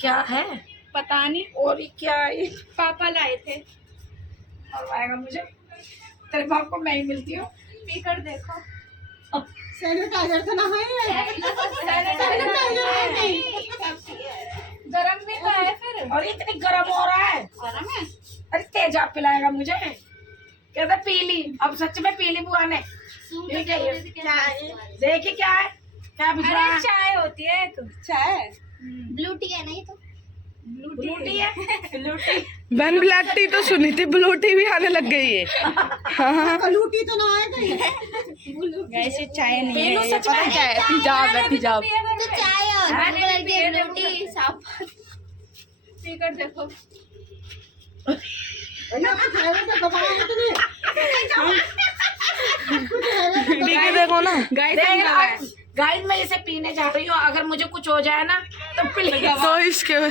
क्या है पता नहीं। और ये क्या है? पापा लाए थे। मरवाएगा मुझे। तेरे बाप को मैं ही मिलती हूँ। पीकर देखो। सैनिटाइजर तो ना है गरम भी तो है फिर। और इतनी गर्म हो रहा है। गरम है। अरे तेजाब पिलाएगा मुझे। कहता पीली। अब सच में पीली बुआ ने। ये क्या है? देखिए क्या है, क्या भिजवा है? चाय होती है एक। चाय ब्लू टी है ना ये तो। ब्लू टी है। Blue T. बहन ब्लैक टी तो सुनी थी, ब्लू टी भी आने लग गई है। हाँ लूटी तो ना आएगा। वैसे चाय नहीं पी लो है। सच में। क्या है, तेजाब है तेजाब। तो चाय और ब्लू कलर की ब्लू टी साफ पीकर देखो। पी के देखो ना। गाइस मैं इसे पीने जा रही हूँ, अगर मुझे कुछ हो जाए ना तो प्लीज।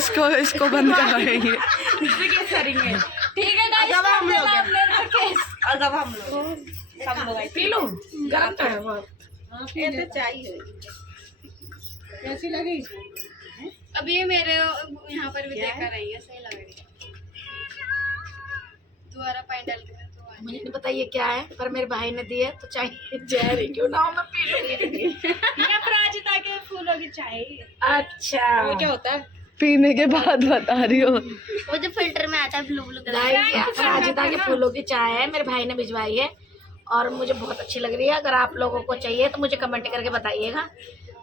तो इसको बंद कराएंगे। ठीक है गाइस, हम लोग अब हम लोग पी लूं? गर्म तो है बहुत। ये तो चाहिए। कैसी लगी? अब ये मेरे यहाँ पर भी देखा रही है, सही लग रही है। दोबारा पानी डाल के मुझे नहीं पता ये क्या है, पर मेरे भाई ने दी है तो चाहिए। जहर क्यों ना हो, मैं पी लूंगी। ये अपराजिता के फूलों की चाय। अच्छा वो क्या होता है? पीने के बाद बता रही हो। वो जो फिल्टर में आता है ब्लू ब्लू राजिता के फूलों की चाय है, मेरे भाई ने भिजवाई है और मुझे बहुत अच्छी लग रही है। अगर आप लोगों को चाहिए तो मुझे कमेंट करके बताइएगा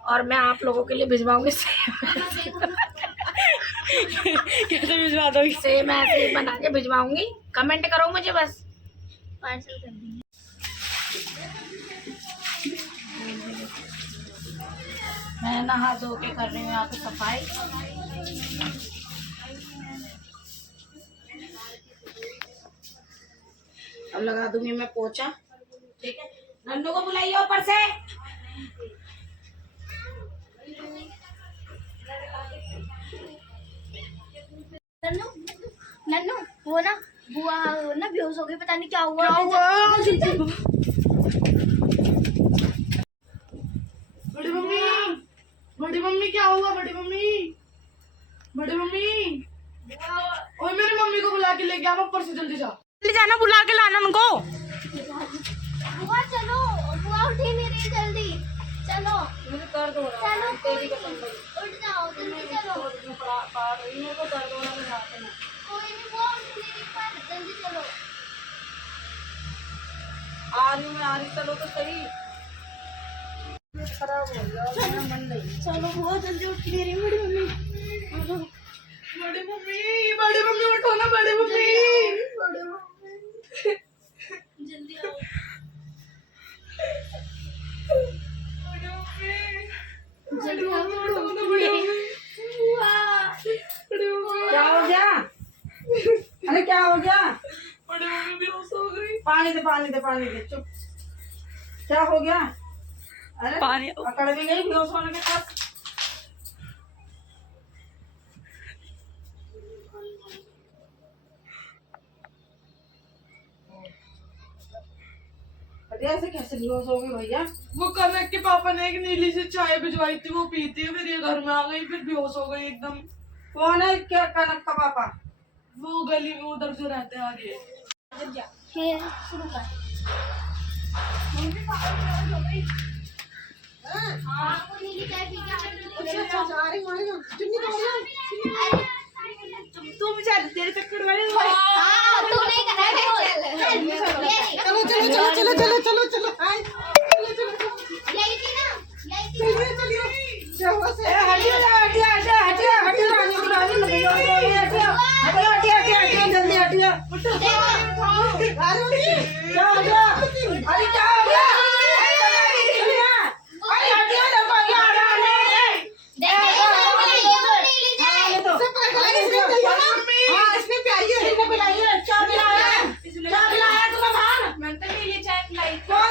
और मैं आप लोगों के लिए भिजवाऊंगी। कैसे भिजवा दोगी? सेम ऐसे ही बना के भिजवाऊंगी, कमेंट करो मुझे बस। पार्सल कर देंगे। मैं नहा धो के कर रही हूँ यहाँ पे सफाई। अब लगा दूंगी मैं पोछा। ठीक है, नन्नू को बुलाइए ऊपर से। नन्नू नन्नू वो ना बुआ ना बेहोश हो गई, पता नहीं क्या हुआ। बड़ी मम्मी क्या हुआ? बड़ी मम्मी और मेरी मम्मी को बुला के लेके आ, ऊपर से जल्दी जा। जल्दी जाना, बुला के लाना उनको। बुआ चलो, बुआ उठी नहीं रही, जल्दी चलो। मुझे दर्द हो रहा चलो है, तेरी कसम से। उठ जाओ, जल्दी चलो। मेरे को दर्द हो रहा है, जाते हैं। कोई नहीं, बुआ उठ नहीं रही, पर जल्दी चलो। आ रही हूँ मैं, आ रही, चलो तो सही। खराब हो गया, मेरा मन नहीं। चलो बुआ जल्दी उठ नहीं रही मेरी मम्मी। बड़ी मम्मी उठो ना, बड़ी मम्मी। जल्दी आओ। जल्दी आओ। क्या हो गया? अरे क्या हो गया? बड़ी मम्मी बेहोश हो गई। पानी दे चुप। क्या हो गया? अरे पानी अकड़ भी गई बेहोश होने के साथ। ऐसे कैसे बेहोश हो गई भैया? वो कनक के पापा ने एक नीली सी चाय भिजवाई थी, वो पीती है, फिर ये घर में आ गई, फिर बेहोश हो गई एकदम। कौन है क्या कनक का पापा? वो गली में उधर जो रहते हैं आगे। फिर शुरू कर। हाँ, वो नीली चाय पी के तुम चल, तेरे चक्कर वाले हाँ, तू नहीं करना है। चलो चलो चलो चलो चलो चलो चलो यही थी ना, यही थी। जल्दी हटिया। क्या हो गया? अरे क्या हो गया? कौन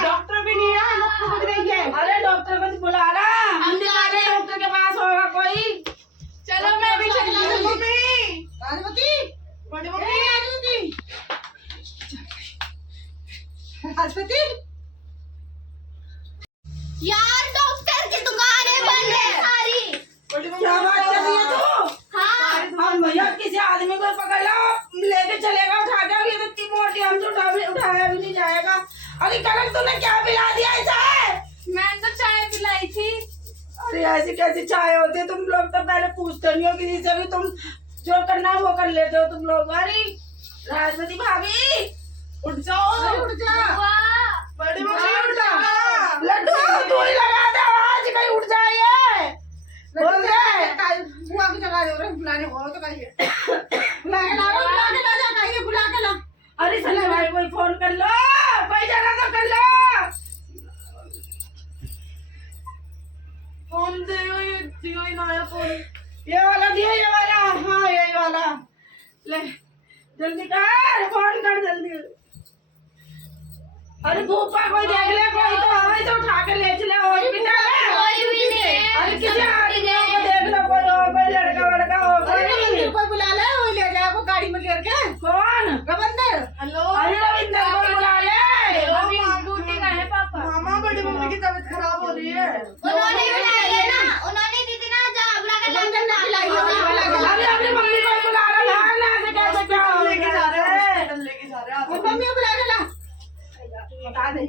डॉक्टर भी नहीं है, लोग खुद नहीं है। अरे डॉक्टर को बुला रहा, हम दिखाने डॉक्टर के पास होगा कोई। चलो मैं भी चली हूँ मम्मी। राजमती, बड़ी ए, मम्मी राजमती, राजमती, यार डॉक्टर की दुकानें बंद है सारी। बड़ी मम्मी क्या बात कर रही है तू? हाँ हम भैया किसी आदमी को पकड़ लो, लेके चलेगा उठा के, ये तो इतनी मोटी हम तो उठाया भी नहीं जाएगा। अरे कनक तूने क्या पिला दिया ऐसा है? मैंने तो चाय पिलाई थी। अरे ऐसी कैसी चाय होती है? तुम लोग तो पहले पूछते नहीं हो किसी से भी, तुम जो करना है वो कर लेते हो तुम लोग। अरे राजमती भाभी उठ जाओ। अरे उठ जा। बड़ी मम्मी उठा। लड्डू तू ही लगा दे आवाज, कहीं उठ जाइए। बोल दे बुआ की जगह दे रहे, बुलाने हो तो कहिए। बुला के ला जा, कहिए बुला के ला। अरे संजय भाई कोई फोन कर लो, कोई जगह तो कर लो। फोन दे दियो ही नया फोन। ये वाला दिया, ये वाला, हाँ यही वाला ले, जल्दी कर, फोन कर जल्दी। अरे भूपा कोई देख ले, कोई तो हमें तो उठा के ले चले हॉस्पिटल। कोई भी नहीं है। अरे किसी आदमी को देख लो, कोई हो, कोई लड़का वड़का हो, अरे कोई रविंदर को बुला ले, वो ले जाए वो गाड़ी में घेर के। कौन? रविंदर, हेलो अरे रविंदर को बुला ले। ड्यूटी का है पापा। मामा, बड़ी मम्मी की तबीयत खराब हो रही है। उन्होंने बुलाया ना, उन्होंने दी थी ना, जा बुला के रविंदर ने खिलाई है, वही बुला के ला। अरे अपनी मम्मी को बुला रहा है ना, ऐसे कैसे क्या हो लेके जा रहे गया? हैं, हॉस्पिटल लेके जा रहे हैं। वो मम्मी को बुला के ला। बता दे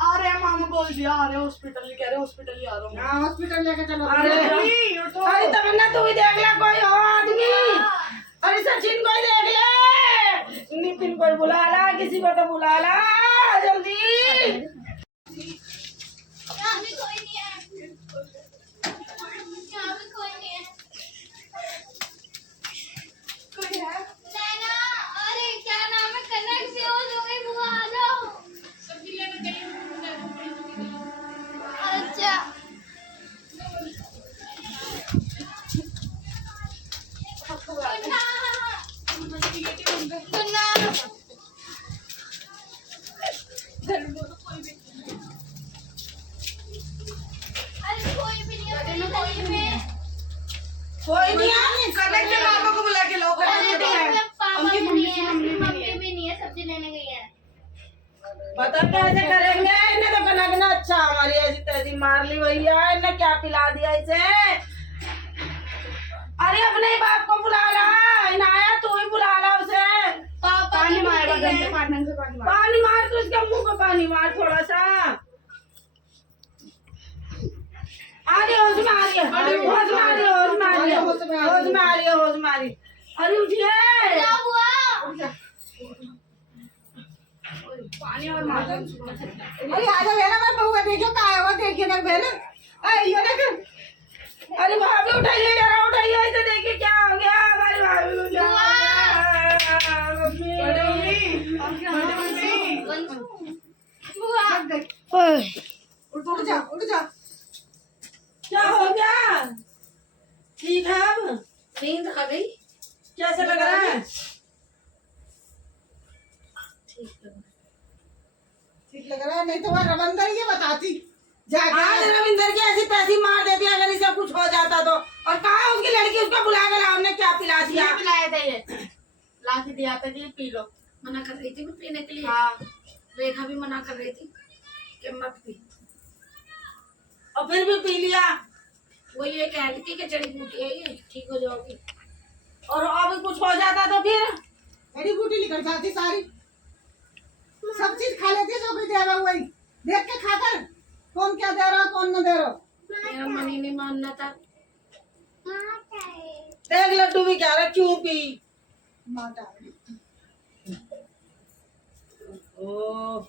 आ रहे हैं, मामा बोल दिया आ रहे हैं हॉस्पिटल, कह रहे हॉस्पिटल ही आ रहा हूँ। हाँ हॉस्पिटल लेके चलो। अरे मम्मी उठो। अरे तमन्ना तू ही देख ले, कोई हो आदमी। अरे सचिन कोई देख ले, नितिन कोई बुला ला, किसी को तो बुला ला जल्दी। यहाँ भी कोई नहीं है। यहाँ भी कोई नहीं है। कोई है? नैना, अरे क्या नाम है, कनक बेहोश हो गई, बुआ आ जाओ। अच्छा सुनना अरे कोई भी नहीं है गली में। कोई नहीं है, कनक के पापा को बुला के लाओ। अरे कनक के मेरे पापा भी नहीं है, मम्मी भी नहीं है, सब्जी लेने गई है। बता कैसे करेंगे? इन्हें तो कनक ने अच्छा हमारी ऐसी तैसी मार ली भैया, इन्हें क्या पिला दिया इसे? अरे अपने ही बाप को बुला ला, इनाया तू ही बुला ला उसे। पानी मारेगा गंदे पानी से पानी मार। पानी मार, तो उसके मुंह को पानी मार थोड़ा सा। आ रही होश में, आ रही है, होश में आ रही है, होश में आ रही है, होश में आ रही है, होश में आ रही है। अरे उठिए, क्या हुआ? पानी और मार। अरे आ जाओ ना, मैं बहू देखो का है वो, देखिए ना बहन। अरे ये ना, अरे भाभी उठाइए जरा, उठाइए, ऐसे देखिए क्या हो गया हमारी भाभी को, क्या हो गया? मम्मी, बुआ उठ जा, उठ जा। क्या हो गया? ठीक है अब? नींद आ गई? कैसा लग रहा है? ठीक लग रहा है, नहीं तो वह रविंदर ये बताती जाके। आज रविंदर की ऐसी तैसी मार देती अगर इसे कुछ हो जाता तो। और कहा उसकी लड़की, उसको बुला के लाओ, हमने क्या पिला दिया? पिलाया था ये, ला के दिया था कि पी लो। मना कर रही थी मैं पीने के लिए। हाँ रेखा भी मना कर रही थी कि मत पी, और फिर भी पी लिया। वो ये कह रही थी कि जड़ी बूटी है ये, ठीक हो जाओगी। और अभी कुछ हो जाता तो फिर? मेरी बूटी निकल जाती सारी, सब चीज खा लेती है जो भी दे रहा वही देख के खाकर, कौन क्या दे रहा कौन न दे रहा। मेरा मन ही नहीं मानना था। देख लड्डू भी कह रहा क्यों पी। माता ओ